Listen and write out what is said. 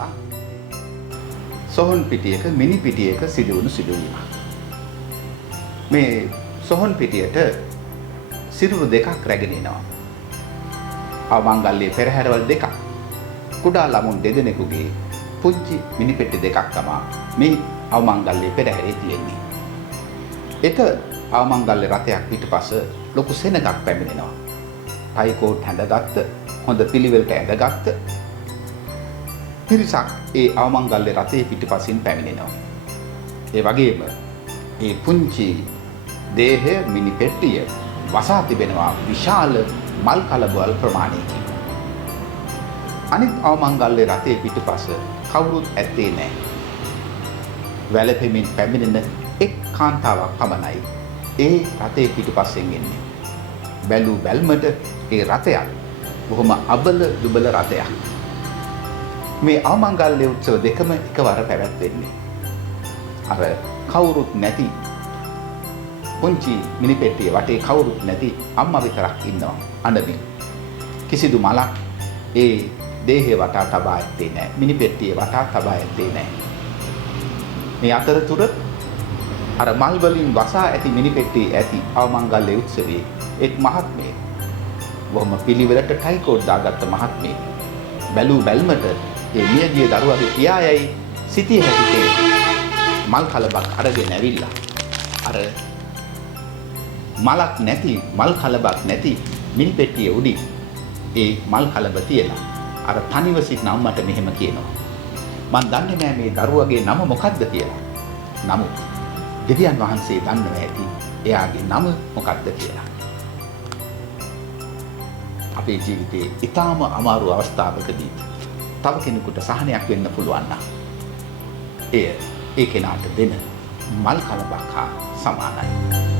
එදා සොහොන් පිටියක මිනි පිටියක සිදුවුණු සිදුවීමක්. මේ සොහොන් පිටියට සිරුරු දෙකක් රැගෙන එනවා. අවමංගල්‍යයේ පෙරහැරවල් දෙකක්. කුඩා ළමුන් දෙදෙනෙකුගේ පුංචි මිනි පෙට්ටි දෙකක් තමයි මේ අවමංගල්‍යයේ පෙරහැරේ තියෙන්නේ. එක අවමංගල්‍ය රථයක් පිටපස ලොකු සෙනඟක් පැමිණෙනවා. ටයිකෝට් හැඳගත්ත හොඳ පිළිවෙලට ඇඳගත්ත පිරිසක් ඒ අවමංගල්‍ය රථයේ පිටපසින් පැමිණෙනවා. ඒ වගේම ඒ පුංචි දේහය මිනි පෙට්ටිය වසා තිබෙනවා විශාල මල් කලබවල් ප්‍රමාණයකින්. අනිත් අවමංගල්‍ය රථයේ පිටපස කවුරුත් ඇත්තේ නැහැ. වැළපෙමින් පැමිණෙන එක් කාන්තාවක් පමණයි ඒ රථයේ පිටපස්සෙන් එන්නේ. බැලු බැල්මට ඒ රථයක් බොහොම අබල දුබල රථයක්. මේ අවමංගල්‍ය උත්සව දෙකම එකවර පැවැත්වෙන්නේ. අර කවුරුත් නැති පුංචි මිනි පෙට්ටිය වටේ කවුරුත් නැති අම්මා විතරක් ඉන්නවා අඬමින්. කිසිදු මලක් ඒ දේහය වටා තබා ඇත්තේ නැහැ. මිනි පෙට්ටිය වටා තබා ඇත්තේ නැහැ. මේ අතරතුර අර මල් වලින් වසා ඇති මිනි පෙට්ටියේ ඇති අවමංගල්‍ය උත්සවයේ එක් මහත්මයෙක් බොහොම පිළිවෙලට ටයිකෝට් දාගත්ත මහත්මයෙක් බැලූ බැල්මට ඒ මියගිය දරුවාගේ පියායයි සිටිය හැකි මල් කලබක් අරගෙන ඇවිල්ලා අර මලක් නැති මල් කලබක් නැති මිනි පෙට්ටිය උඩින් ඒ මල් කලබ තියලා අර තනිව සිටින අම්මට මෙහෙම කියනවා. මන් දන්නේ නෑ මේ දරුවගේ නම මොකක්ද කියලා. නමුත් දෙවියන් වහන්සේ දන්නවා ඇති එයාගේ නම මොකක්ද කියලා. අපේ ජීවිතේ ඊටාම අමාරු අවස්ථාවකදී තව කෙනෙකුට සහනයක් වෙන්න පුළුවන් නම් ඒ කෙනාට දෙන මල් කලබක් හා සමානයි.